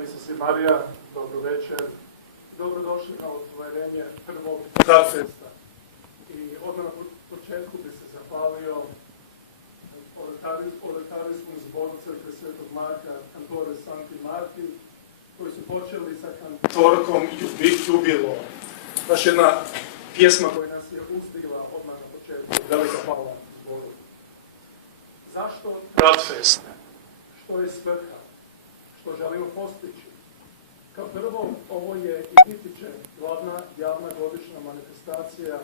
ime Isus i Marija, dobro večer. Dobrodošli na otvorenje prvog Starfesta. I odmah na početku bi se zahvalio oratorijskom zboru Crkve Svetog Marka, kantore Santi Marti, koji su počeli sa kantorkom Jubilo. Baš jedna pjesma koja nas je uzdigla odmah na početku. Velika hvala zboru. Zašto Starfest? Što je svrha? Što želimo postići? Kao prvo, ovo je i biti će glavna javna godišnja manifestacija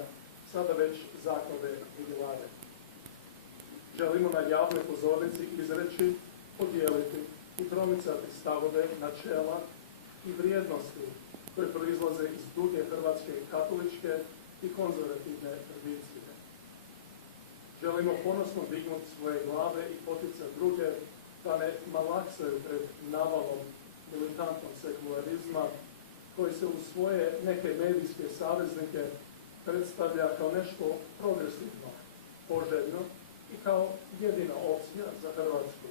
sada već zaklade Vigilare. Želimo na javnoj pozornici izreći, podijeliti i promicati stavove, načela i vrijednosti koje proizlaze iz duge hrvatske katoličke i konzervativne tradicije. Želimo ponosno dignuti svoje glave i poticati druge da ne malaksaju pred navalom militantnog sekularizma koji se u svoje neke medijske saveznike predstavlja kao nešto progresivno, poželjno i kao jedina opcija za Hrvatsku,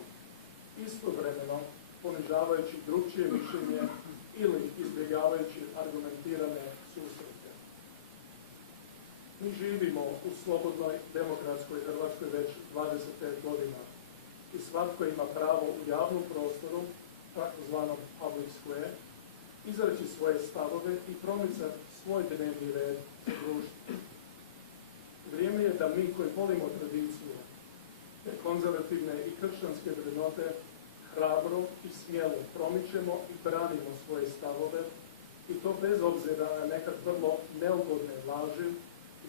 istovremeno ponižavajući drukčije mišljenje ili izbjegavajući argumentirane susrete. Mi živimo u slobodnoj demokratskoj Hrvatskoj već 25 godina i svatko ima pravo u javnom prostoru, takozvanom public square, izreći svoje stavove i promicati svoj dnevni red u društvu. Vrijeme je da mi koji volimo tradiciju, te konzervativne i kršćanske vrednote, hrabro i smjelo promičemo i branimo svoje stavove, i to bez obzira na nekad vrlo neugodne laži,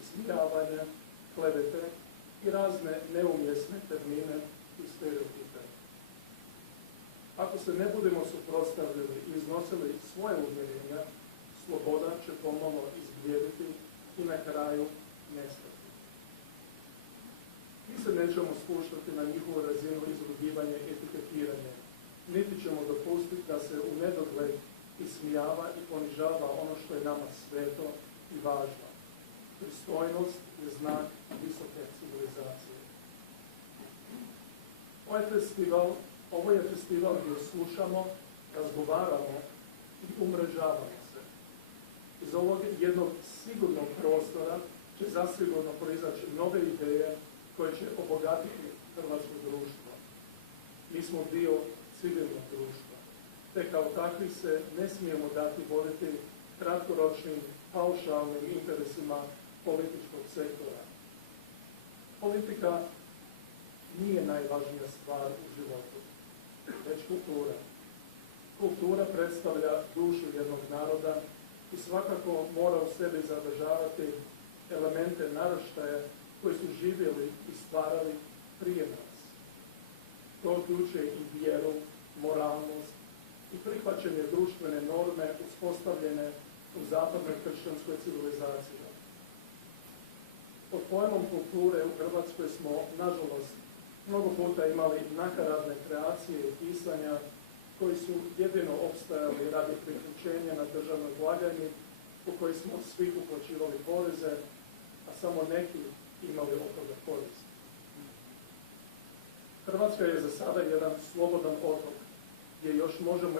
ismijavanja, klevete i razne neumjesne termine i stereotipe. Ako se ne budemo suprotstavljali i iznosili svoje uvjerenja, sloboda će pomalo izblijediti i na kraju nestati. Mi se nećemo spuštati na njihovu razinu izrugivanja i etiketiranja, niti ćemo dopustiti da se u nedogled ismijava i ponižava ono što je nama sveto i važno. Pristojnost je znak visoke civilizacije. Ovo je festival gdje slušamo, razgovaramo i umrežavamo se. Iz ovog jednog sigurnog prostora će zasigurno proizaći nove ideje koje će obogatiti hrvatsko društvo. Mi smo dio civilnog društva, te kao takvi se ne smijemo dati voditi kratkoročnim, paušalnim interesima političkog sektora. Politika nije najvažnija stvar u životu, već kultura. Kultura predstavlja dušu jednog naroda i svakako mora u sebi zadržavati elemente naraštaja koji su živjeli i stvarali prije nas. To uključuje i vjeru, moralnost i prihvaćanje društvene norme uspostavljene u zapadnoj kršćanskoj civilizaciji. Pod pojmom kulture u Hrvatskoj smo, nažalost, mnogo puta imali nakaradne kreacije i pisanja koji su jedino opstajali radi priključenja na državnoj blagajni u kojoj smo svi uplaćivali poreze, a samo neki imali od toga korist. Hrvatska je za sada jedan slobodan otok gdje još možemo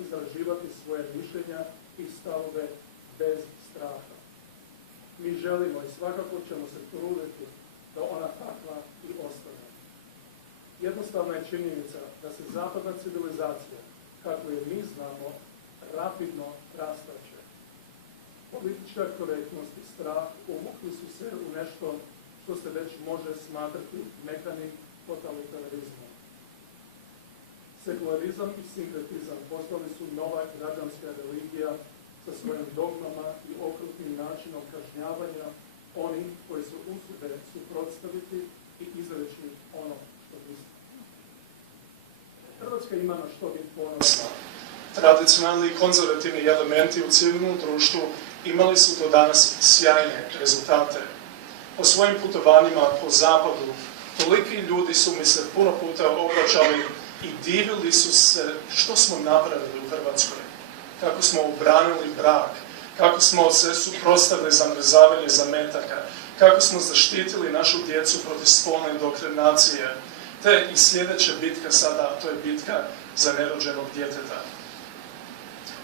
izraživati svoje mišljenja i stavove bez straha. Mi želimo i svakako ćemo se truditi da ona takva i ostane. Jednostavna je činjenica da se zapadna civilizacija, kako je mi znamo, rapidno rastače. Politička korektnost i strah uvukli su se u nešto što se već može smatrati mekanim totalitarizmom. Sekularizam i sinkretizam postali su nova građanska religija sa svojim dogmama i okrutnim načinom kažnjavanja onih koji su usude suprotstaviti i izreći ono što misli. Hrvatska ima na što biti ponosna. Tradicionalni i konzervativni elementi u civilnom društvu imali su do danas sjajne rezultate. Po svojim putovanjima po zapadu, toliki ljudi su mi se puno puta obraćali i divili su se što smo napravili u Hrvatskoj. Kako smo obranili brak, kako smo se suprotstavili zamrzavanje zametaka, kako smo zaštitili našu djecu protiv spolne indoktrinacije, te i sljedeća bitka sada, to je bitka za nerođenog djeteta.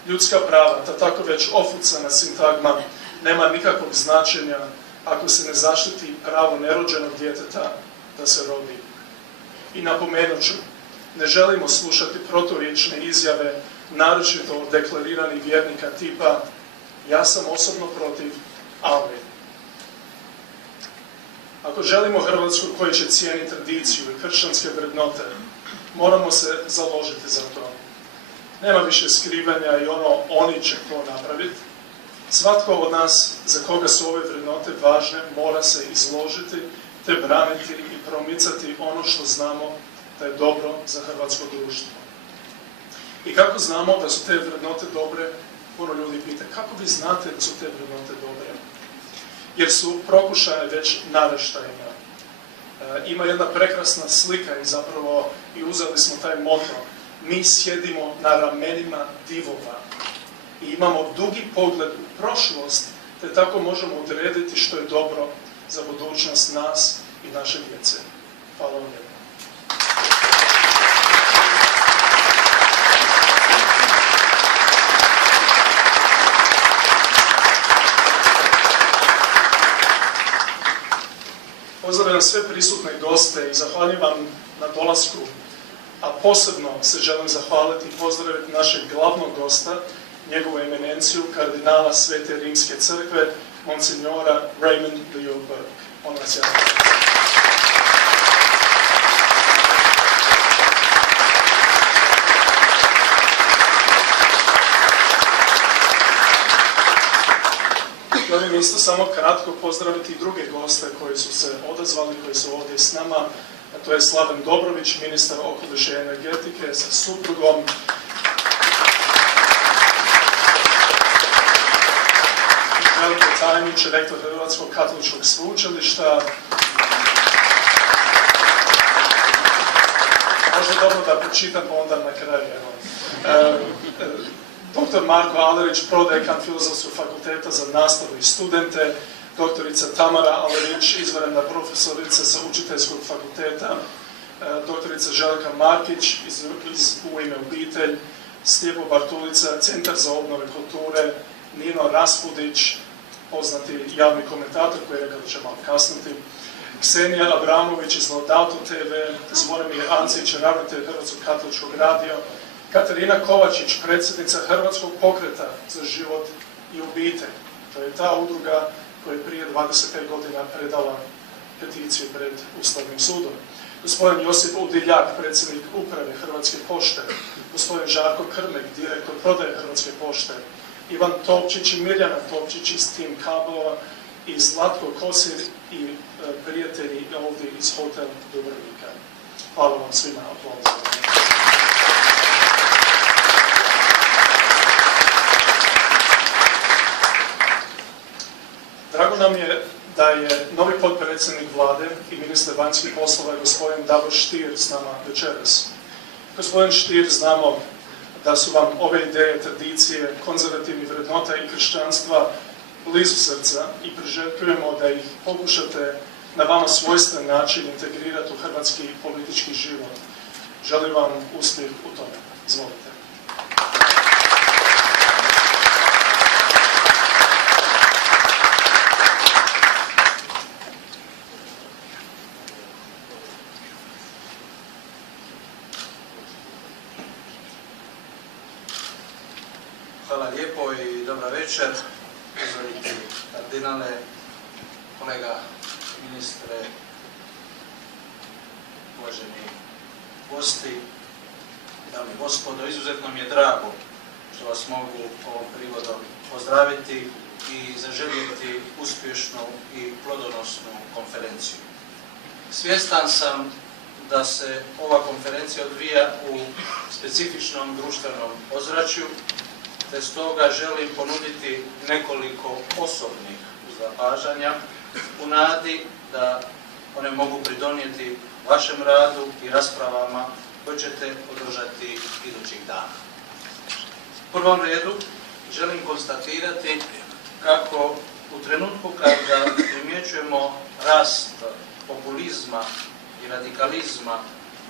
Ljudska prava, ta tako već ofucana sintagma, nema nikakvog značenja ako se ne zaštiti pravo nerođenog djeteta da se rodi. I napomenut ću, ne želimo slušati proturječne izjave, naročito od deklariranih vjernika tipa ja sam osobno protiv, ali. Ako želimo Hrvatsku koja će cijeniti tradiciju i kršćanske vrednote, moramo se založiti za to. Nema više skrivanja i oni će to napraviti. Svatko od nas za koga su ove vrednote važne mora se izložiti te braniti i promicati ono što znamo da je dobro za hrvatsko društvo. I kako znamo da su te vrednote dobre, puno ljudi pita kako vi znate da su te vrednote dobre? Jer su prokušane već naraštajima. Ima jedna prekrasna slika i zapravo i uzeli smo taj moto. Mi sjedimo na ramenima divova i imamo dugi pogled u prošlost, te tako možemo odrediti što je dobro za budućnost nas i naše djece. Hvala vam lijepo. Pozdravljam sve prisutne goste i zahvaljujem vam na dolasku, a posebno se želim zahvaliti i pozdraviti našeg glavnog gosta, njegovu eminenciju, kardinala Svete Rimske crkve, monsignora Raymond Leo Burke. On vas je. Želim isto samo kratko pozdraviti i druge goste koji su se odazvali, koji su ovdje s nama. A to je Slaven Dobrović, ministar okoliša i energetike sa suprugom. Željko Tajnić, rektor Hrvatskog katoličkog sveučilišta. Možda dobro da pročitam onda na kraju. Dr. Marko Alerić, prodekan Filozofskog fakulteta za nastavu i studente, doktorica Tamara Alerić, izvanredna profesorica sa Učiteljskog fakulteta, doktorica Željka Markić U ime obitelj, Stjepo Bartulica, Centar za obnove kulture, Nino Raspudić, poznati javni komentator koji je rekao da će malo kasniti, Ksenija Abramović iz Laudato TV, Zvonimir Ancić, ravnatelj Hrvatskog katoličkog radija, Katarina Kovačić, predsjednica Hrvatskog pokreta za život i obitelj. To je ta udruga koja je prije 25 godina predala peticiju pred Ustavnim sudom. Gospodin Josip Udiljak, predsjednik uprave Hrvatske pošte. Gospodin Žarko Krmek, direktor prodaje Hrvatske pošte. Ivan Topčić i Mirjana Topčić iz Team Kablova i Zlatko Kosir i prijatelji ovdje iz Hotel Dubrovnika. Hvala vam svima na aplauzu. Drago nam je da je novi potpredsjednik vlade i ministar vanjskih poslova gospodin Davor Stier s nama večeras. Gospodin Stier, znamo da su vam ove ideje, tradicije, konzervativnih vrednota i kršćanstva blizu srca i priželjkujemo da ih pokušate na vama svojstven način integrirati u hrvatski politički život. Želim vam uspjeh u tome. Izvolite. Hvala lijepo i dobra večer, izvolite kardinale, kolega ministre, uvaženi gosti, dame i gospodo. Izuzetno mi je drago što vas mogu ovom prigodom pozdraviti i zaželjeti uspješnu i plodonosnu konferenciju. Svjestan sam da se ova konferencija odvija u specifičnom društvenom ozračju, te stoga želim ponuditi nekoliko osobnih zapažanja u nadi da one mogu pridonijeti vašem radu i raspravama koje ćete održati idućih dana. U prvom redu želim konstatirati kako u trenutku kada primjećujemo rast populizma i radikalizma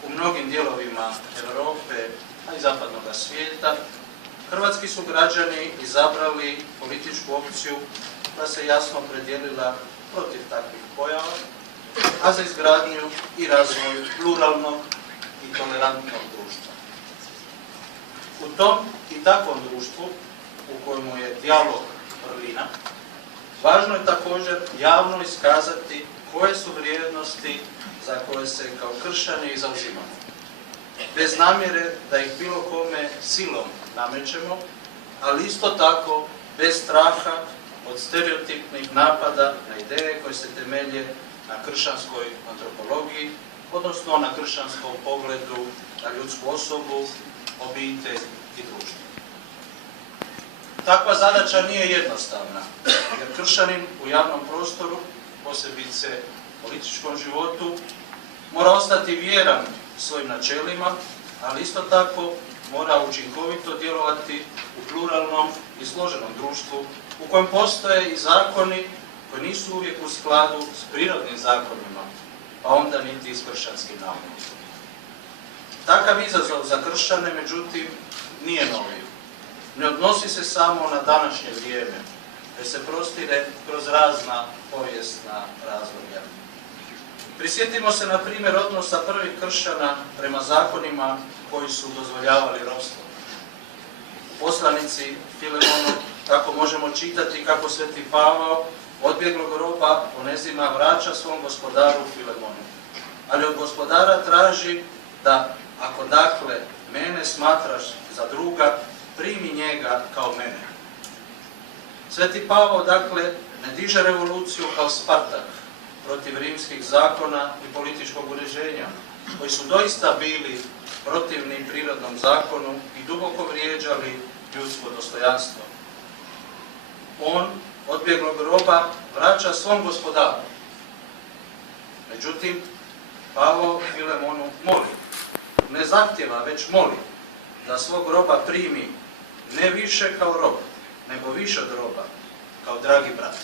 u mnogim dijelovima Europe, a i zapadnog svijeta, hrvatski su građani izabrali političku opciju koja se jasno predijelila protiv takvih pojava, a za izgradnju i razvoj pluralnog i tolerantnog društva. U tom i takvom društvu, u kojemu je dijalog vrlina, važno je također javno iskazati koje su vrijednosti za koje se kao kršćani zauzimamo, bez namjere da ih bilo kome silom namećemo, ali isto tako bez straha od stereotipnih napada na ideje koje se temelje na kršćanskoj antropologiji, odnosno na kršćanskom pogledu na ljudsku osobu, obitelj i društvo. Takva zadaća nije jednostavna, jer kršćanin u javnom prostoru, posebice političkom životu, mora ostati vjeran svojim načelima, ali isto tako mora učinkovito djelovati u pluralnom i složenom društvu u kojem postoje i zakoni koji nisu uvijek u skladu s prirodnim zakonima, pa onda niti s kršćanskim naumom. Takav izazov za kršćane, međutim, nije novi. Ne odnosi se samo na današnje vrijeme, već se prostire kroz razna povijesna razdoblja. Prisjetimo se, na primjer, odnosa prvih kršćana prema zakonima koji su dozvoljavali ropstvo. U poslanici Filemonu tako možemo čitati kako sveti Pavao odbjeglog roba Onezima vraća svom gospodaru Filemonu. Ali od gospodara traži da, ako dakle mene smatraš za druga, primi njega kao mene. Sveti Pavao, dakle, ne diže revoluciju kao Spartak protiv rimskih zakona i političkog uređenja, koji su doista bili protivni prirodnom zakonu i duboko vrijeđali ljudsko dostojanstvo. On odbjeglog roba vraća svom gospodaru. Međutim, Pavao Filemonu moli, ne zahtjeva, već moli da svog roba primi ne više kao rob, nego više od roba, kao dragi brat.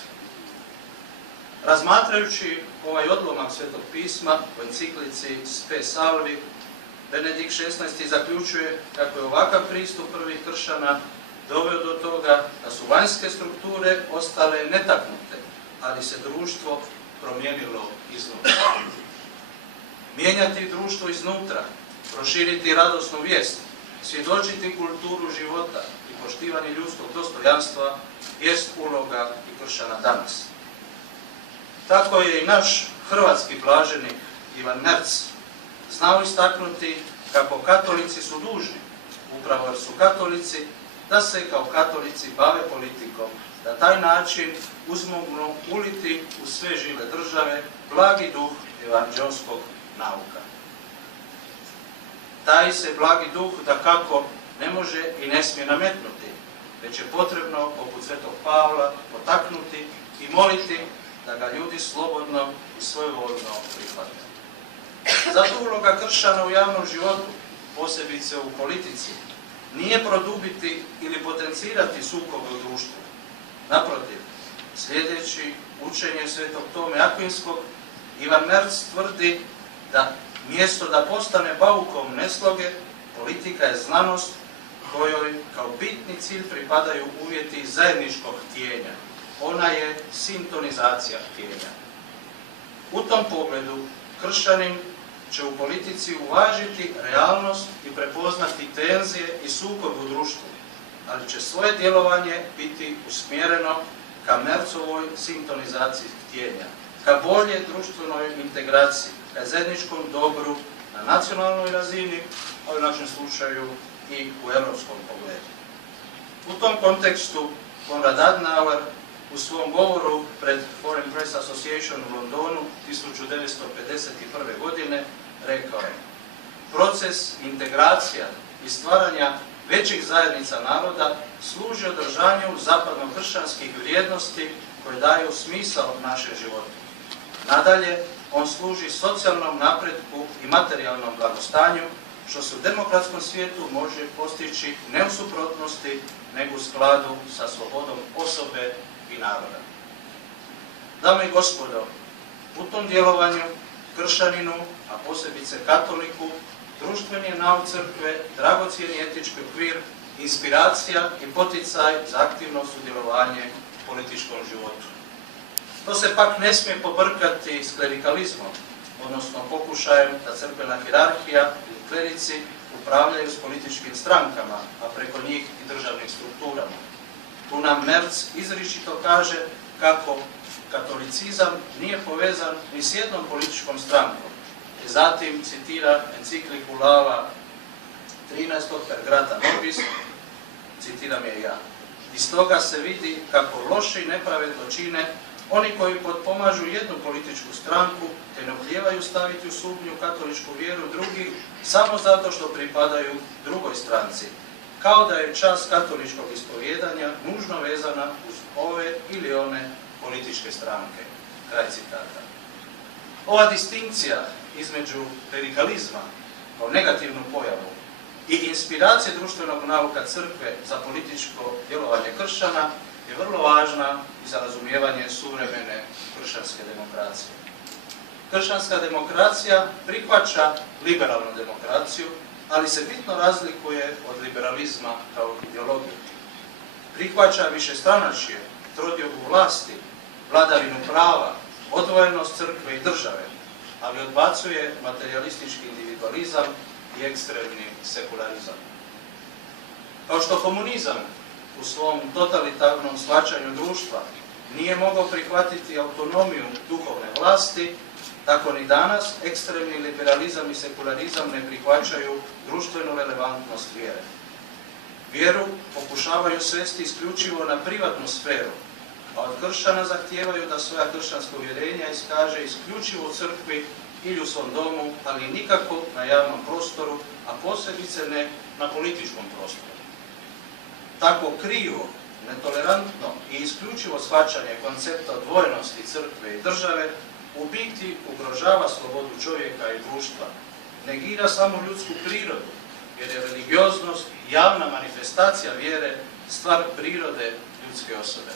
Razmatrajući ovaj odlomak Svetog pisma u enciklici Spe Salvi, Benedikt XVI. Zaključuje kako je ovakav pristup prvih kršćana doveo do toga da su vanjske strukture ostale netaknute, ali se društvo promijenilo iznutra. Mijenjati društvo iznutra, proširiti radosnu vijest, svjedočiti kulturu života i poštivanje ljudskog dostojanstva jest uloga i kršćana danas. Tako je i naš hrvatski blaženik Ivan Merz znao istaknuti kako katolici su dužni, upravo jer su katolici, da se kao katolici bave politikom, da taj način uzmognu uliti u sve žile države blagi duh evanđelskog nauka. Taj se blagi duh dakako ne može i ne smije nametnuti, već je potrebno, poput svetog Pavla, potaknuti i moliti da ga ljudi slobodno i svojevoljno prihvate. Zato uloga kršćana u javnom životu, posebice u politici, nije produbiti ili potencirati sukobe u društvu. Naprotiv, slijedeći učenje svetog Tome Akvinskog, Ivan Merz tvrdi da mjesto da postane baukom nesloge, politika je znanost kojoj kao bitni cilj pripadaju uvjeti zajedničkog htjenja. Ona je sintonizacija htjenja. U tom pogledu kršćanin će u politici uvažiti realnost i prepoznati tenzije i sukob u društvu, ali će svoje djelovanje biti usmjereno ka Merzovoj sintonizaciji htjenja, ka bolje društvenoj integraciji, ka zajedničkom dobru na nacionalnoj razini, a u našem slučaju i u europskom pogledu. U tom kontekstu Konrad Adenauer u svom govoru pred Foreign Press Association u Londonu 1951. godine rekao je: proces integracija i stvaranja većih zajednica naroda služi održanju zapadno-kršćanskih vrijednosti koje daju smisao našem životu. Nadalje, on služi socijalnom napretku i materijalnom blagostanju, što se u demokratskom svijetu može postići ne u suprotnosti, nego u skladu sa slobodom osobe i naroda. Dame i gospodo, u tom djelovanju kršćaninu, a posebice katoliku, društveni je nauk crkve dragocjeni etički okvir inspiracija i poticaj za aktivno sudjelovanje u političkom životu. To se pak ne smije pobrkati s klerikalizmom, odnosno pokušajem da crkvena hijerarhija ili klerici upravljaju s političkim strankama, a preko njih i državnim strukturama. Tu nam Merz izričito kaže kako katolicizam nije povezan ni s jednom političkom strankom. I zatim citira encikliku Lava 13. Per grata nobis, citiram je ja. Iz toga se vidi kako loše i nepravedno čine oni koji potpomažu jednu političku stranku te ne oklijevaju staviti u sumnju katoličku vjeru drugih samo zato što pripadaju drugoj stranci, kao da je čast katoličkog ispovijedanja nužno vezana uz ove ili one političke stranke. Kraj citata. Ova distinkcija između klerikalizma kao negativnu pojavu i inspiracije društvenog nauka crkve za političko djelovanje kršćana je vrlo važna i za razumijevanje suvremene kršćanske demokracije. Kršćanska demokracija prihvaća liberalnu demokraciju, ali se bitno razlikuje od liberalizma kao ideologije. Prihvaća višestranačje, trodiobu vlasti, vladavinu prava, odvojenost crkve i države, ali odbacuje materialistički individualizam i ekstremni sekularizam. Kao što komunizam u svom totalitarnom shvaćanju društva nije mogao prihvatiti autonomiju duhovne vlasti, tako ni danas ekstremni liberalizam i sekularizam ne prihvaćaju društvenu relevantnost vjere. Vjeru pokušavaju svesti isključivo na privatnu sferu, a od kršćana zahtijevaju da svoja kršćanska uvjerenja iskaže isključivo u crkvi ili u svom domu, ali nikako na javnom prostoru, a posebice ne na političkom prostoru. Tako krivo, netolerantno i isključivo shvaćanje koncepta odvojenosti crkve i države u biti ugrožava slobodu čovjeka i društva, negira samo ljudsku prirodu, jer je religioznost javna manifestacija vjere stvar prirode ljudske osobe.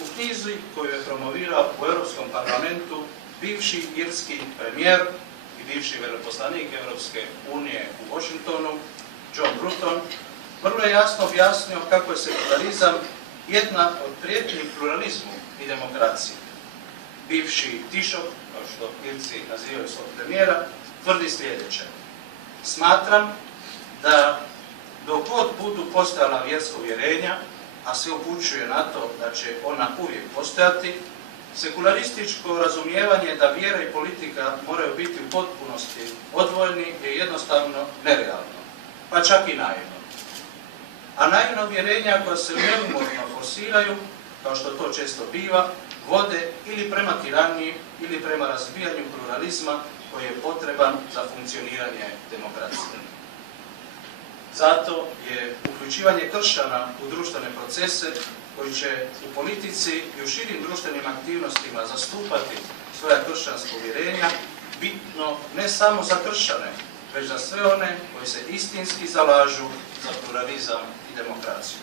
U knjizi koju je promovirao u Europskom parlamentu bivši irski premijer i bivši veleposlanik Europske unije u Washingtonu, John Bruton, vrlo je jasno objasnio kako je sekularizam jedna od prijetnji pluralizmu i demokraciji. Bivši Taoiseach, kao što Irci nazivaju svog premijera, tvrdi sljedeće. Smatram da dok god budu postojala vjerska uvjerenja, a sve upućuje na to da će ona uvijek postojati, sekularističko razumijevanje da vjera i politika moraju biti u potpunosti odvojeni je jednostavno nerealno, pa čak i naivno. A naivna uvjerenja koja se neumorno forsiraju, kao što to često biva, vode ili prema tiraniji ili prema razbijanju pluralizma koji je potreban za funkcioniranje demokracije. Zato je uključivanje kršćana u društvene procese koji će u politici i u širim društvenim aktivnostima zastupati svoja kršćanska uvjerenja bitno ne samo za kršćane, već za sve one koji se istinski zalažu za pluralizam i demokraciju.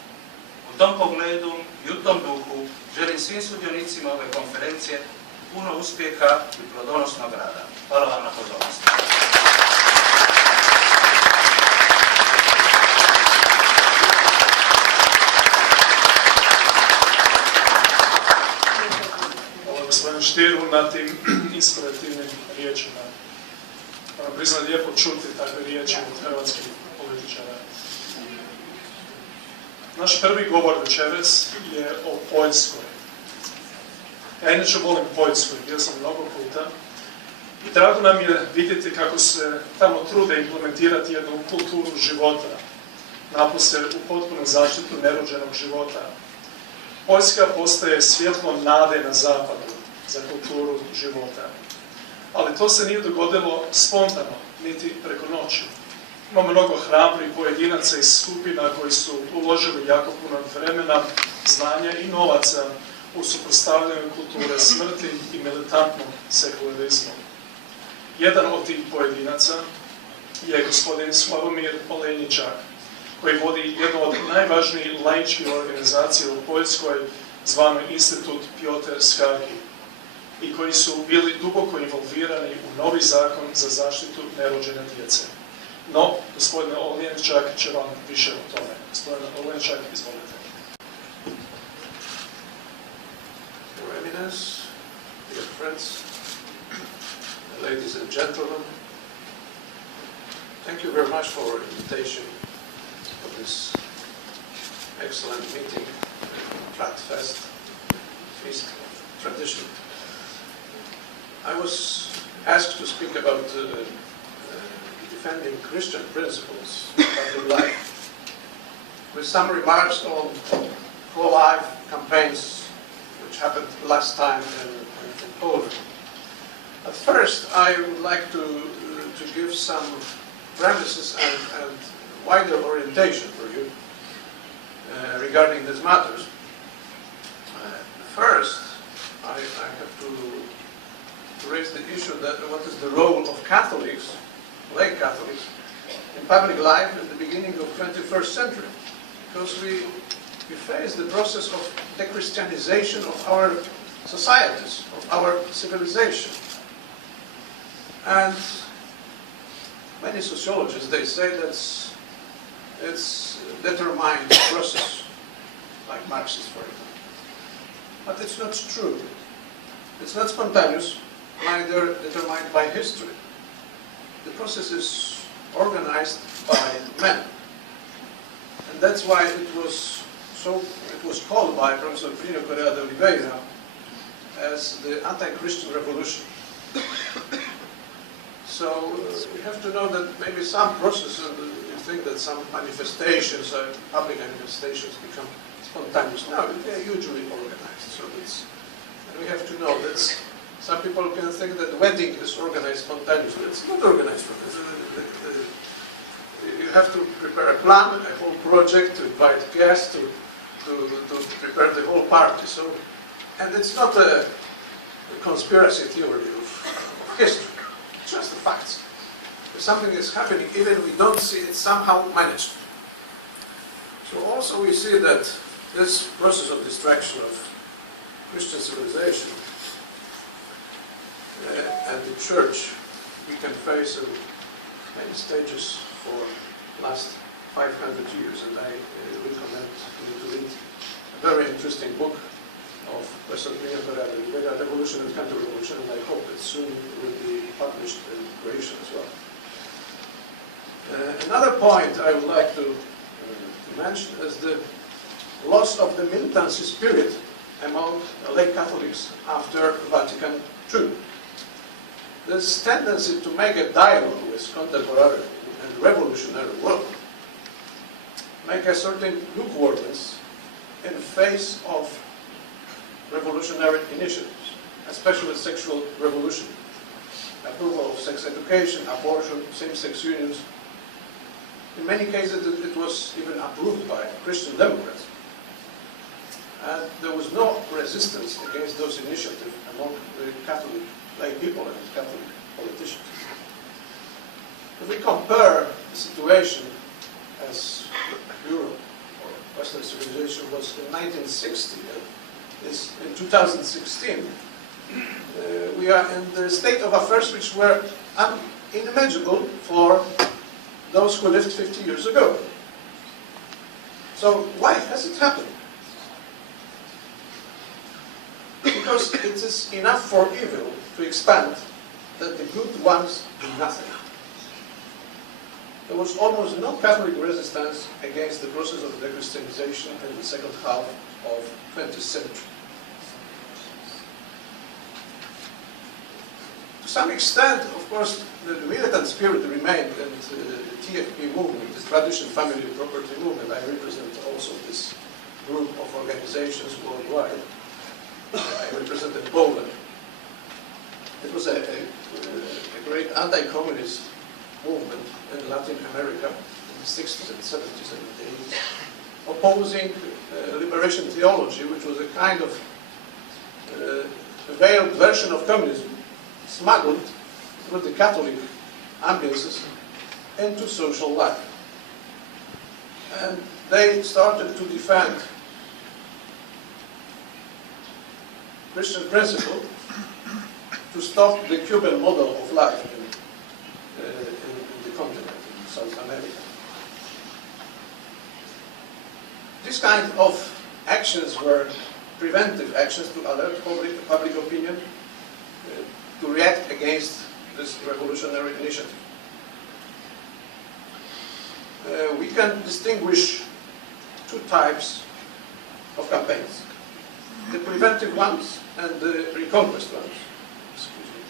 U tom pogledu i u tom duhu želim svim sudionicima ove konferencije puno uspjeha i plodonosnog rada. Hvala vam na pozornosti. Hvala gospodinu Štieru na tim inspirativnim riječima. Priznam lijepo čuti takve riječi od hrvatskih političara. Naš prvi govor večeras je o Poljskoj. Ja inače volim Poljsku, bio sam mnogo puta. I drago nam je vidjeti kako se tamo trude implementirati jednu kulturu života, napose u potpunu zaštitu nerođenog života. Poljska postaje svjetlo nade na zapadu za kulturu života. Ali to se nije dogodilo spontano, niti preko noći. Imamo mnogo hrabrih pojedinaca iz skupina koji su uložili jako puno vremena, znanja i novaca u suprotstavljanju kulture smrti i militantnom sekularizmu. Jedan od tih pojedinaca je gospodin Slavomir Olejničak, koji vodi jednu od najvažnijih laičkih organizacija u Poljskoj, zvano Institut Piotr Skargi, i koji su bili duboko involvirani u novi zakon za zaštitu nerođene djece. No, gospodine Oljenčak će vam više o tome. Gospodine Oljenčak, izvolite. Your Eminence, dear friends, ladies and gentlemen, thank you very much for your invitation for this excellent meeting, Traktfest, Feast of Tradition. I was asked to speak about defending Christian principles of public life, with some remarks on pro-life campaigns which happened last time in Poland. At first, I would like to give some premises and wider orientation for you regarding these matters. First, I have to raise the issue that what is the role of Catholics, lay Catholics, in public life at the beginning of 21st century. Because we face the process of de-Christianization of our societies, of our civilization. And many sociologists, they say that it's a determined process, like Marxists, for example. But it's not true. It's not spontaneous, neither determined by history. The process is organized by men. And that's why it was called by Professor Plínio Correa de Oliveira as the anti-Christian revolution. So we have to know that maybe some processes, you think that some manifestations, public manifestations become spontaneous. No, they are usually organized. So and we have to know that some people can think that wedding is organized spontaneously. It's not organized spontaneously. You have to prepare a plan, a whole project, to invite guests, to prepare the whole party. So, and it's not a conspiracy theory of history. It's just the facts. If something is happening, even we don't see it, somehow managed. So also we see that this process of destruction of Christian civilization and the church, we can face many stages for the last 500 years, and I recommend you to read a very interesting book of Professor Plínio Correa de Oliveira, Revolution and Counter-Revolution, and I hope that soon will be published in Croatian as well. Another point I would like to mention is the loss of the militancy spirit among lay Catholics after Vatican II. This tendency to make a dialogue with contemporary and revolutionary world make a certain lukewarmness in face of revolutionary initiatives, especially sexual revolution, approval of sex education, abortion, same-sex unions. In many cases it was even approved by Christian Democrats. And there was no resistance against those initiatives among the Catholic lay people and Catholic politicians. If we compare the situation as Europe or Western civilization was in 1960 and is in 2016, we are in the state of affairs which were unimaginable for those who lived 50 years ago. So why has it happened? Because it is enough for evil to expand that the good ones do nothing. There was almost no Catholic resistance against the process of de-Christianization in the second half of 20th century. To some extent, of course, the militant spirit remained, and the TFP movement, the Tradition, Family, and Property movement, I represent also this group of organizations worldwide. I represented Poland. It was a great anti-communist movement in Latin America in the 60s and 70s and 80s, opposing liberation theology, which was a kind of veiled version of communism, smuggled with the Catholic ambiences into social life. And they started to defend Christian principle to stop the Cuban model of life in the continent, in South This kind of actions were preventive actions to alert public opinion to react against this revolutionary initiative. We can distinguish two types of campaigns: the preventive ones and the reconquest ones. Excuse me.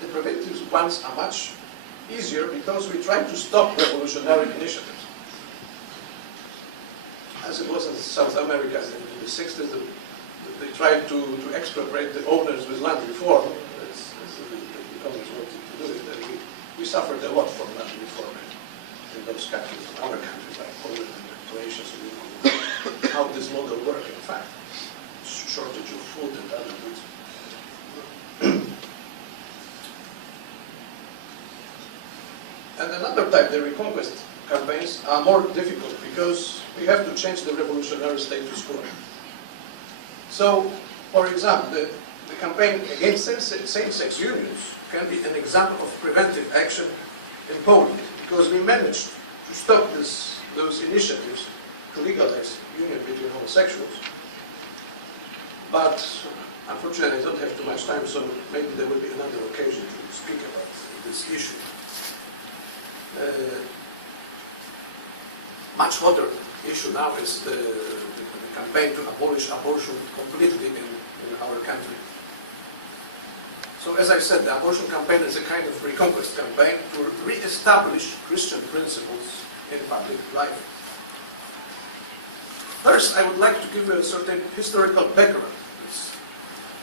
The preventive ones are much easier because we try to stop revolutionary initiatives. As it was in South America in the 60s, they tried to expropriate the owners with land reform. As the owners wanted to do it, and we suffered a lot from land reform in those countries, in our countries like Poland and Croatia. So we know how this model works, in fact. Shortage of food and other goods. And another type, the reconquest campaigns, are more difficult because we have to change the revolutionary status quo. So, for example, the campaign against same-sex unions can be an example of preventive action in Poland, because we managed to stop those initiatives to legalize union between homosexuals. But unfortunately, I don't have too much time, so maybe there will be another occasion to speak about this issue. Much hotter issue now is the campaign to abolish abortion completely in our country. So as I said, the abortion campaign is a kind of reconquest campaign to re-establish Christian principles in public life. First, I would like to give a certain historical background.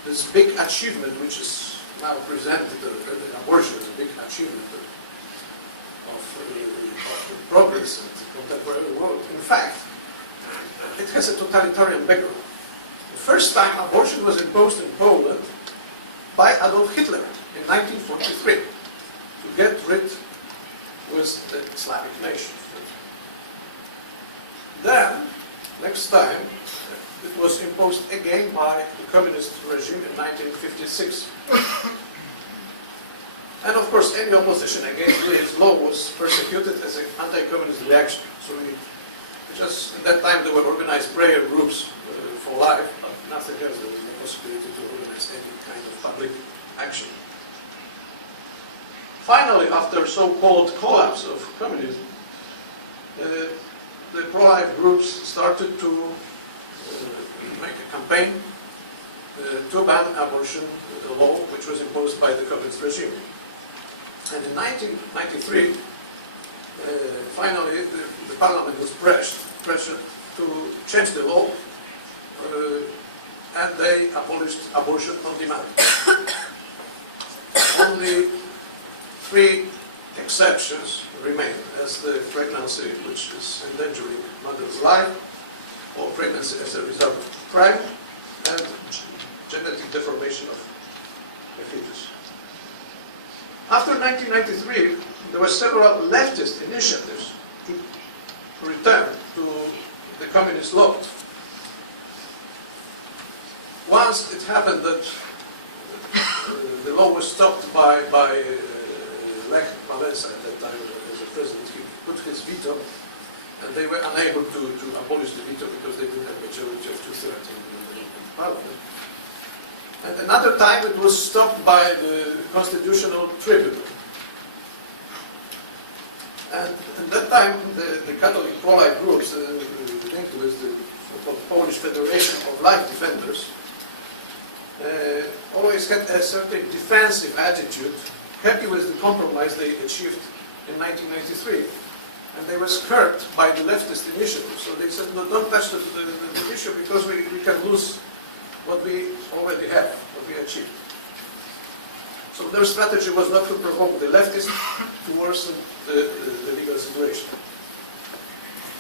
This big achievement which is now presented, the abortion is a big achievement of progress in the contemporary world. In fact, it has a totalitarian background. The first time abortion was imposed in Poland by Adolf Hitler in 1943 to get rid with the Slavic nations. Then, next time, it was imposed again by the communist regime in 1956. And of course, any opposition against this law was persecuted as an anti-communist reaction. So just at that time there were organized prayer groups for life, but nothing else. There was no possibility to organize any kind of public action. Finally, after so-called collapse of communism, the pro-life groups started to make a campaign to ban abortion law, which was imposed by the communist regime. And in 1993, finally, the parliament was pressured to change the law, and they abolished abortion on demand. Only 3 exceptions remain, as the pregnancy which is endangering mother's life, or pregnancy as a result of crime, and genetic deformation of the fetus. After 1993, there were several leftist initiatives to return to the communist law. Once it happened that the law was stopped by Lech Wałęsa at that time as a president. He put his veto, and they were unable to abolish the veto because they didn't have a majority of 2/3 in parliament. And another time it was stopped by the Constitutional Tribunal. And at that time, the Catholic pro-life groups, linked with the Polish Federation of Life Defenders, always had a certain defensive attitude, happy with the compromise they achieved in 1993. And they were scared by the leftist initiative. So they said, no, don't touch the issue because we can lose what we already have, what we achieved. So their strategy was not to provoke the leftists to worsen the legal situation.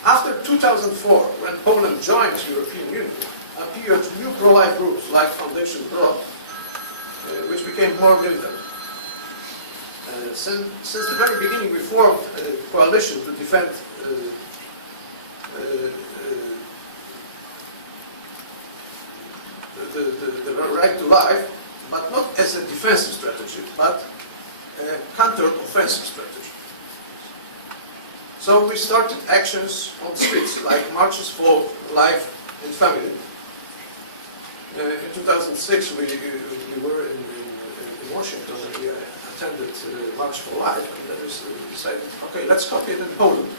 After 2004, when Poland joined the European Union, appeared new pro-life groups like Foundation Pro, which became more militant. Since the very beginning, we formed a coalition to defend the right to life, but not as a defensive strategy, but counter-offensive strategy. So we started actions on the streets, like marches for life and family. In 2006, we were in Washington, and we attended March for Life, and then we decided, okay, let's copy it in Poland.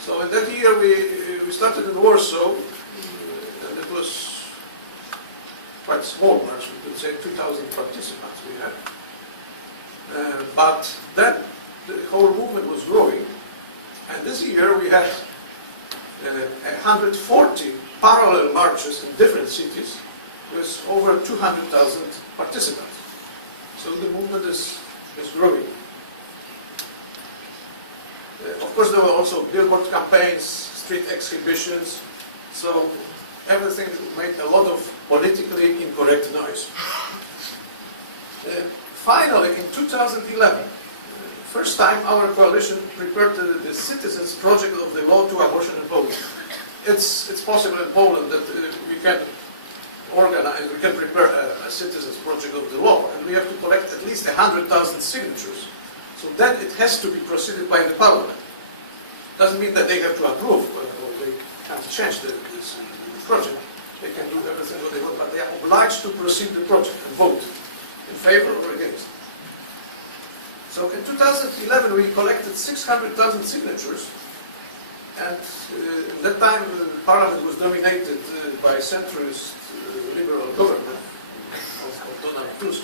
So in that year, we started in Warsaw, and it was quite a small march. We could say 2,000 participants we had. But then the whole movement was growing, and this year we had 140 parallel marches in different cities with over 200,000 participants. So the movement is growing. Of course, there were also billboard campaigns, street exhibitions, so everything made a lot of politically incorrect noise. Finally, in 2011, first time our coalition prepared the citizens' project of the law to abortion in Poland. It's possible in Poland that we can organize, we can prepare a citizens' project of the law, and we have to collect at least 100,000 signatures. So then it has to be proceeded by the parliament. Doesn't mean that they have to approve, or they can't change the project. They can do everything what they want, but they are obliged to proceed the project and vote in favor or against. So in 2011 we collected 600,000 signatures, and at that time the parliament was dominated by centrist liberal government of Donald Tusk,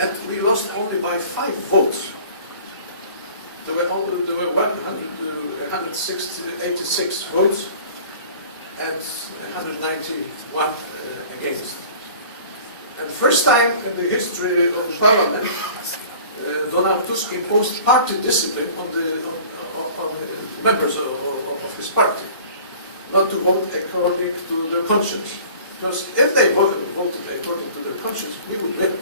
and we lost only by 5 votes. There were 186 votes and 191 against. And first time in the history of the parliament, Donald Tusk imposed party discipline on the members of his party, not to vote according to their conscience. Because if they voted according to their conscience, we would win.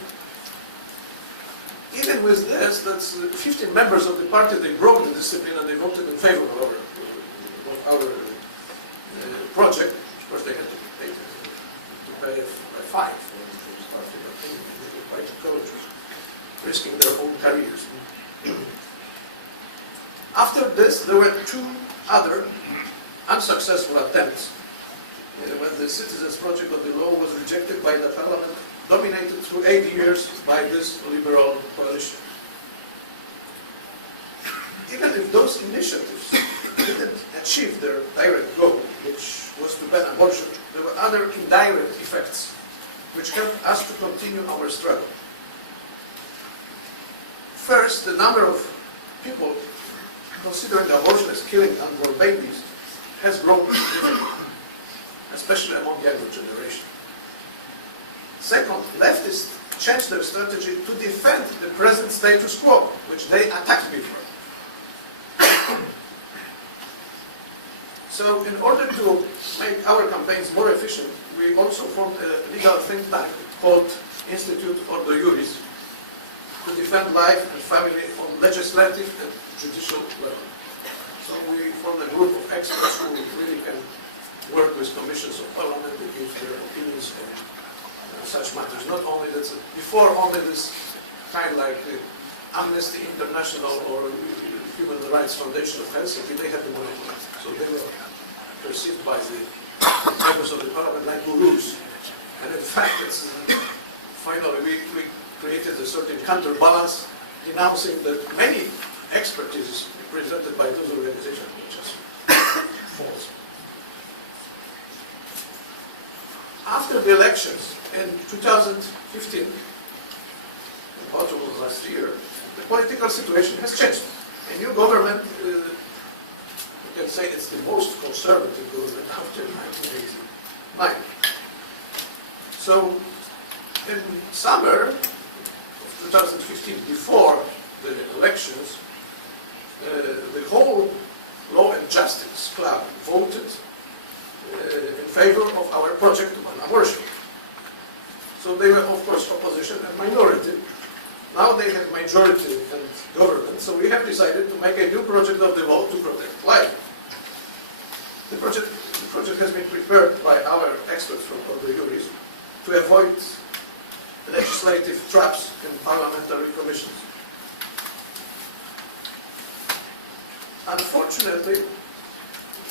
Even with this, that's 15 members of the party, they broke the discipline and they voted in favor of our project. Of course, they had to pay a fine for this party, but anyway, they were quite courageous, risking their own careers. After this, there were 2 other unsuccessful attempts when the citizens' project of the law was rejected by the parliament, dominated through 8 years by this liberal coalition. Even if those initiatives didn't achieve their direct goal, which was to ban abortion, there were other indirect effects which helped us to continue our struggle. First, the number of people considering abortion as killing unborn babies has grown significantly, especially among younger generation. Second, leftists changed their strategy to defend the present status quo, which they attacked before. So in order to make our campaigns more efficient, we also formed a legal think tank called Institute Ordo Iuris to defend life and family on legislative and judicial level. So we formed a group of experts who really can work with commissions of parliament to give their opinions on such matters. Not only that, before only this kind like Amnesty International or Human Rights Foundation of Helsinki, they had the monopoly. So they were perceived by the members of the parliament like gurus. And in fact, finally we created a certain counterbalance, denouncing that many expertises presented by those organizations were just false. After the elections in 2015, in autumn of last year, the political situation has changed. A new government, you can say it's the most conservative government after 1989. So, in summer of 2015, before the elections, the whole Law and Justice Club voted in favor of our project on abortion. So they were, of course, opposition and minority. Now they have majority and government, so we have decided to make a new project of the law to protect life. The project has been prepared by our experts from Ordo Iuris to avoid legislative traps in parliamentary commissions. Unfortunately,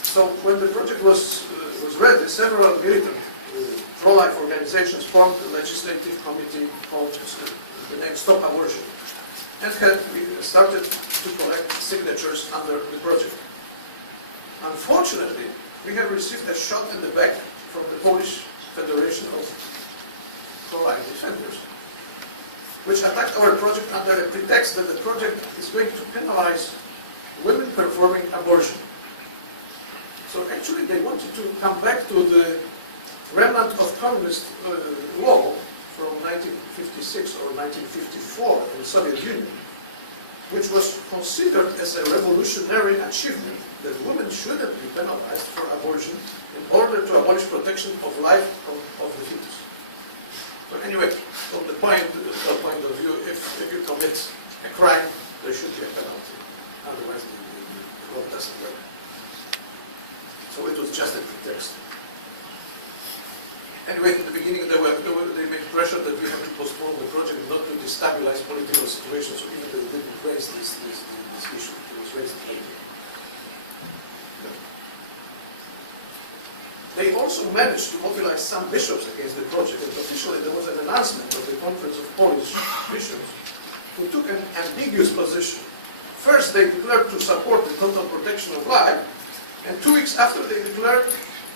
so when the project was ready, several militant pro-life organizations formed a legislative committee called the name Stop Abortion, and started to collect signatures under the project. Unfortunately, we have received a shot in the back from the Polish Federation of Pro-Life Defenders, which attacked our project under a pretext that the project is going to penalize women performing abortion. So actually they wanted to come back to the remnant of communist law from 1956 or 1954 in the Soviet Union, which was considered as a revolutionary achievement that women shouldn't be penalized for abortion in order to abolish protection of life of the fetus. So anyway, from the point of view, if you commit a crime, there should be a penalty. Otherwise, the law doesn't work. So it was just a pretext. Anyway, in the beginning, they made pressure that we have to postpone the project not to destabilize political situations, so even they didn't raise this issue. It was raised later. They also managed to mobilize some bishops against the project, and officially there was an announcement of the Conference of Polish Bishops, who took an ambiguous position. First, they declared to support the total protection of life, and 2 weeks after they declared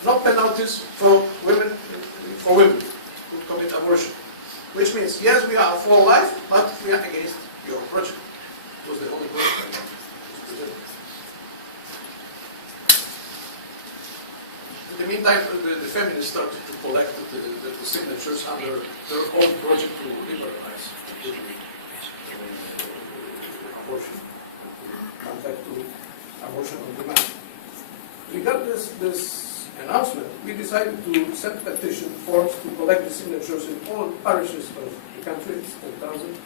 no penalties for women who commit abortion. Which means, yes, we are for life, but we are against your project. It was the only project that was presented. In the meantime, the feminists started to collect the signatures under their own project to liberalize abortion, come back to abortion on demand. Regarding this announcement, we decided to send petition forms to collect the signatures in all parishes of the country, it's 10,000.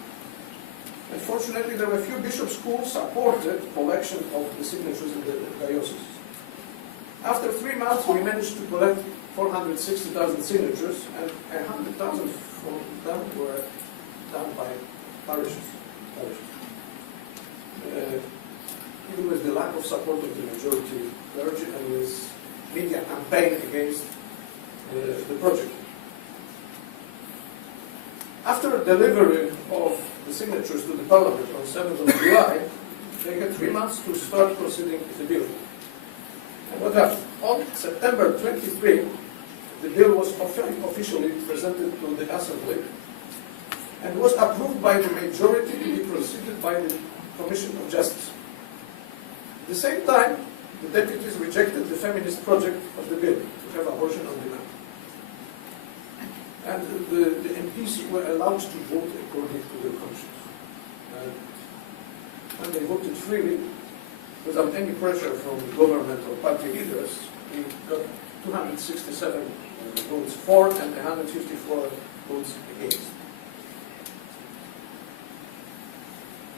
Unfortunately, there were few bishops who supported collection of the signatures in the diocese. After 3 months, we managed to collect 460,000 signatures, and 100,000 from them were done by parishes. Even with the lack of support of the majority clergy and with media campaign against the project. After delivery of the signatures to the Parliament on 7th of July, they had 3 months to start proceeding with the bill. And what happened? On September 23, the bill was officially presented to the Assembly and was approved by the majority to be proceeded by the Commission of Justice. At the same time, the deputies rejected the feminist project of the bill to have abortion on demand. And the MPs were allowed to vote according to their conscience. And they voted freely, without any pressure from government or party leaders. We got 267 votes for and 154 votes against.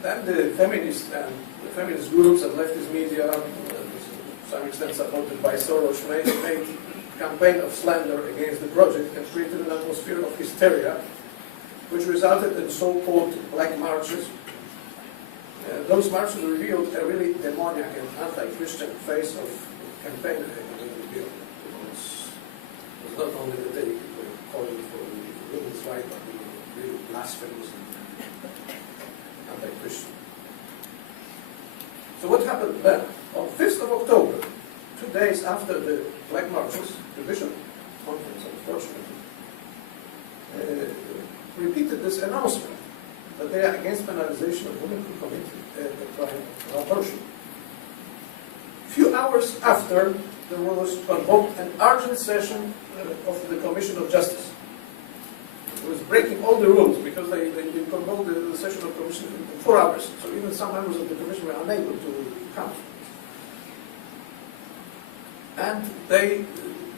Then the feminist groups and leftist media, to some extent supported by Soros, made a campaign of slander against the project and created an atmosphere of hysteria, which resulted in so-called black marches. Those marches revealed a really demoniac and anti-Christian face of campaign against the bill. It was not only that they were calling for women's rights, but they were really blasphemous and anti-Christian. So what happened then? On 5th of October, 2 days after the black marches, the Bishop Conference, unfortunately, repeated this announcement that they are against penalization of women who commit the crime of abortion. Few hours after, there was convoked an urgent session of the Commission of Justice. It was breaking all the rules because they convoked the session of the Commission in 4 hours. So even some members of the Commission were unable to come. And they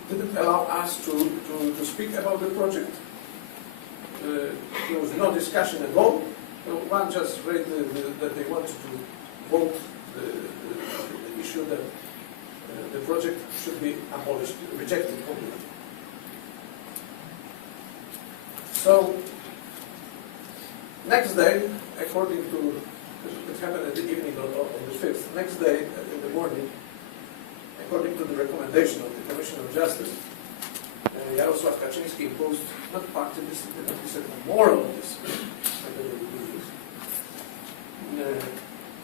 didn't allow us to speak about the project. There was no discussion at all. One just read that they wanted to vote the issue that the project should be abolished, rejected completely. So Next day, according to, it happened at the evening of the 5th, next day in the morning, according to the recommendation of the Commission of Justice, Jaroslav Kaczynski imposed not party discipline, but he said moral discipline.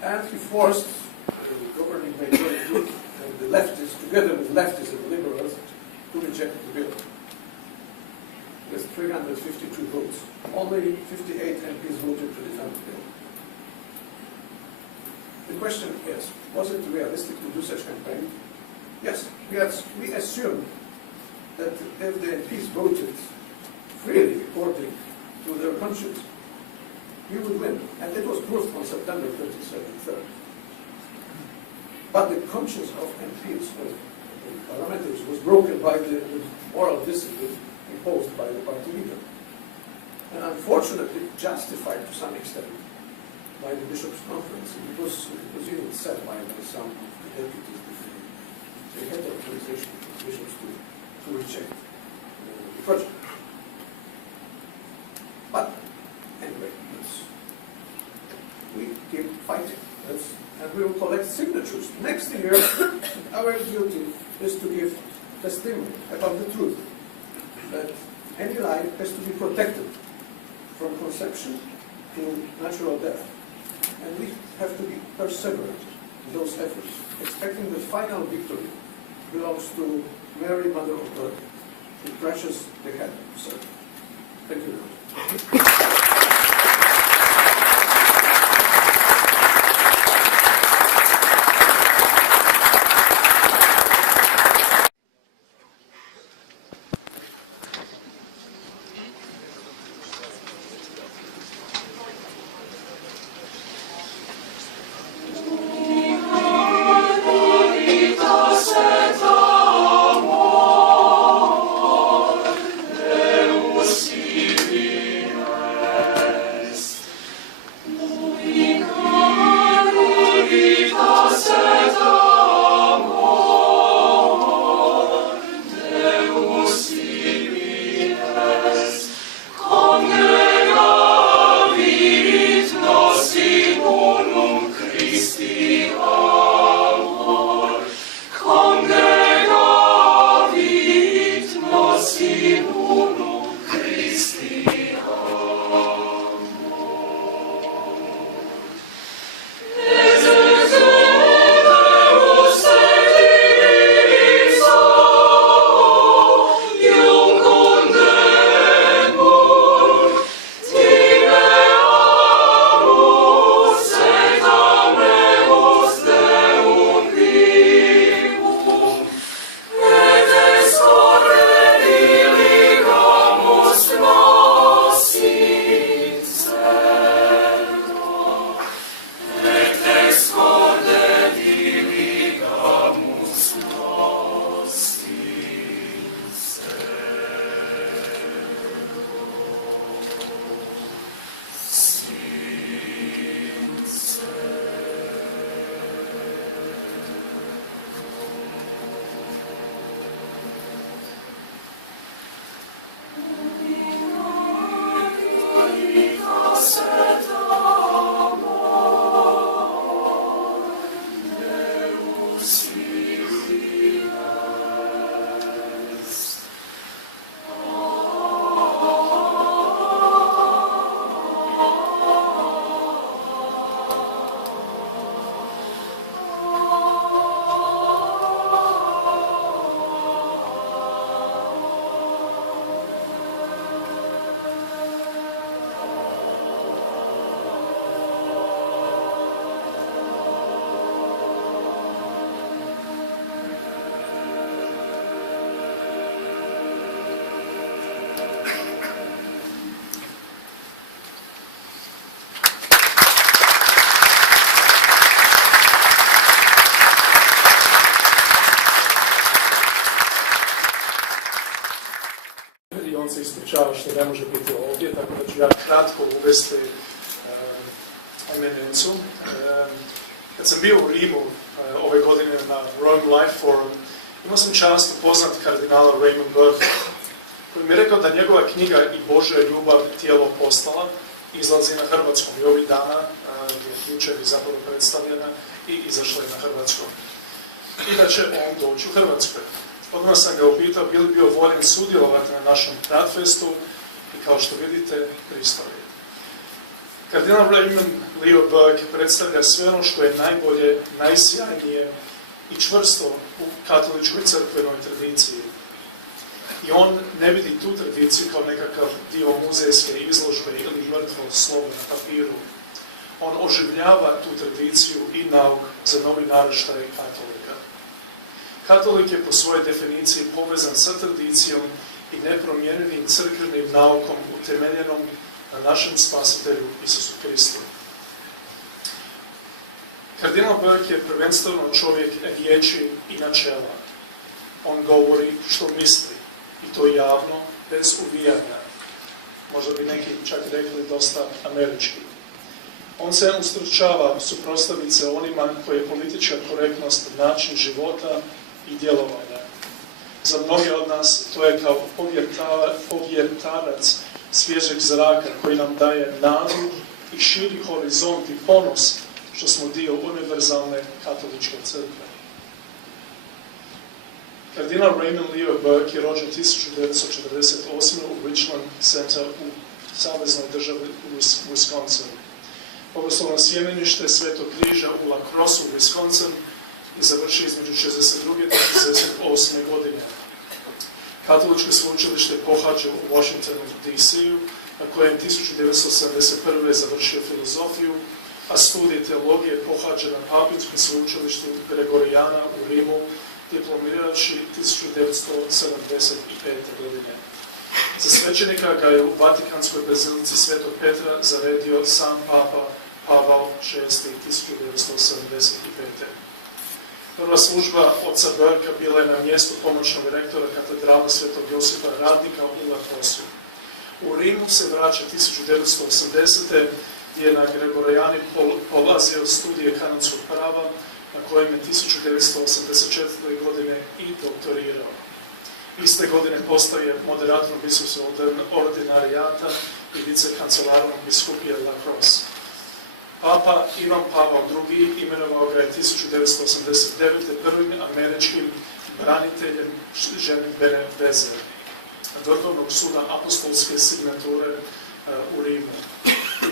And he forced the governing majority and the leftists, together with leftists and liberals, to reject the bill. With 352 votes. Only 58 MPs voted to defend the bill. The question is, was it realistic to do such campaign? Yes, we assumed that if the MPs voted freely according to their conscience, we would win. And it was proved on September 23rd. But the conscience of MPs, of parliamentarians, was broken by the moral discipline imposed by the party leader. And unfortunately, justified to some extent by the Bishops' Conference. It was even said by some of the deputies that they had the authorization of the bishops to reject the project. But anyway, we keep fighting. And we will collect signatures. Next year, our duty is to give testimony about the truth, that any life has to be protected from conception to natural death. And we have to be perseverant in those efforts, expecting the final victory belongs to Mary, Mother of God, who crushes the head of Satan. Thank you very much. On se ispričava što ne može biti ovdje, tako da ću ja kratko uvesti eminencu. Kad sam bio u Rimu ove godine na Rome Life Forum, imao sam čast upoznati kardinala Raymond Burke, koji mi je rekao da njegova knjiga I Božja ljubav tijelo postala izlazi na hrvatskom i ovih dana je jučer i zapravo predstavljena i izašla je na hrvatskom. I da će on doći u Hrvatskoj. Odmah sam ga upitao bi li bio voljen sudjelovati na našem Radfestu i kao što vidite, pristao je. Kardinal Raymond Leo Burke predstavlja sve ono što je najbolje, najsjajnije i čvrsto u katoličkoj crkvenoj tradiciji. I on ne vidi tu tradiciju kao nekakav dio muzejske izložbe ili mrtvo slovo na papiru. On oživljava tu tradiciju i nauk za novi naraštaj katolika. Katolik je po svojoj definiciji povezan sa tradicijom i nepromjenjivim crkvenim naukom utemeljenom na našem spasitelju Isusu Kristu. Kardinal Burke je prvenstveno čovjek riječi i načela. On govori što misli, i to javno, bez uvijanja. Možda bi neki čak rekli dosta američki. On se ustručava suprotstaviti se onima koji je politička korektnost način života i djelovanja. Za mnoge od nas to je kao povjertarac svježeg zraka koji nam daje nadu i širi horizont i ponos što smo dio univerzalne katoličke crkve. Kardinal Raymond Leo Burke je rođen 1948. u Richland Center u saveznoj državi u Wisconsin. Bogoslovno sjemenište Svetog križa u La Crosse u Wisconsin i završio između 62. i 68. godine. Katoličko sveučilište pohađa u Washingtonu, D.C.-u, na kojem 1971. završio filozofiju, a studij teologije pohađa na Papinskom sveučilištu Gregorijana u Rimu, diplomirajući 1975. godine. Za svećenika ga je u Vatikanskoj bazilici Svetog Petra zaredio sam Papa Pavao VI. 1975. Prva služba oca Burka bila je na mjestu pomoćnog rektora katedrale Svetog Josipa Radnika u La Crosse. U Rimu se vraća 1980. gdje je na Gregorijani polazio studije kanonskog prava, na kojem je 1984. godine i doktorirao. Iste godine postaje moderatorom biskupskog ordinarijata i vicekancelarom biskupije La Crosse. Papa Ivan Pavao II. Imenovao ga je 1989. prvim američkim braniteljem ženidbene veze Vrhovnog suda apostolske signature u Rimu.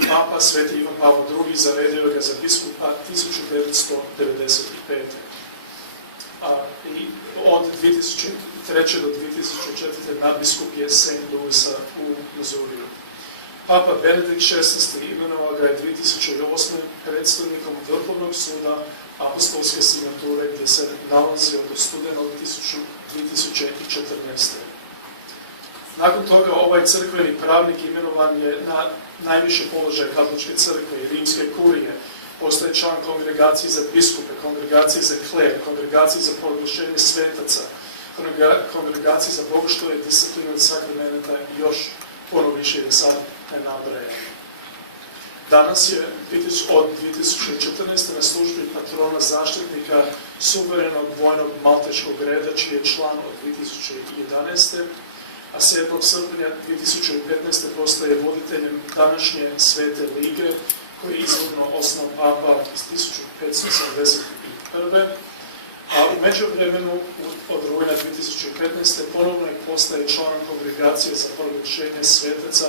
Papa Sveti Ivan Pavao II. Zaredio ga za biskupa 1995. I od 2003. do 2004. nadbiskup je St. Louisa u Missouriju. Papa Benedikt XVI. Imenovao ga je 2008. predstojnikom Vrhovnog suda apostolske signature gdje se nalazio do studenog 2014. Nakon toga ovaj crkveni pravnik imenovan je na najviše položaje katoličke crkve i rimske kurije. Postaje član kongregacije za biskupe, kongregacije za kler, kongregacije za proglašenje svetaca, kongregacije za bogoštvo i disciplinu od sakramenta i još puno više da sad ne nabrajamo. Danas je od 2014. na službi patrona zaštitnika suverenog vojnog malteškog reda, čiji je član od 2011. A 7. srpnja 2015. postaje voditeljem današnje Svete lige, koji je izvorno osnov Papa iz 1571. A u međuvremenu od rujna 2015. ponovno postaje članom kongregacije za proglašenje svetaca,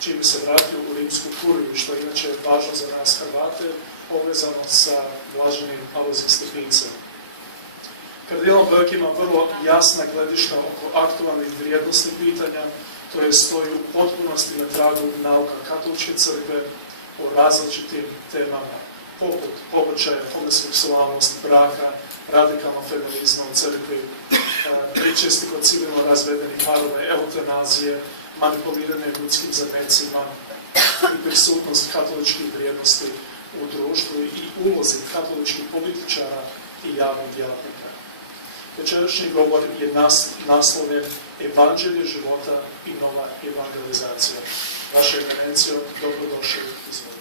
čime se vratio u rimsku kuriju, što je inače važno za nas Hrvate, povezano sa blaženim Alojzijom Stepincem. Kardinal Burke ima vrlo jasna gledišta oko aktualnih vrijednostnih pitanja, to je stoji u potpunosti na tragu nauka katoličke crkve o različitim temama, poput pobačaja, homoseksualnost, braka, radikalnog feminizma u crkvi, pričesti kod civilno razvedenih parova, eutanazije, manipuliranje ljudskim zamecima i prisutnost katoličkih vrijednosti u društvu i ulozi katoličkih političara i javnih djelatnika. Večerašnji govor je naslovljen Evanđelje života i nova evangelizacija. Vaša eminencijo, dobrodošli, izvolite.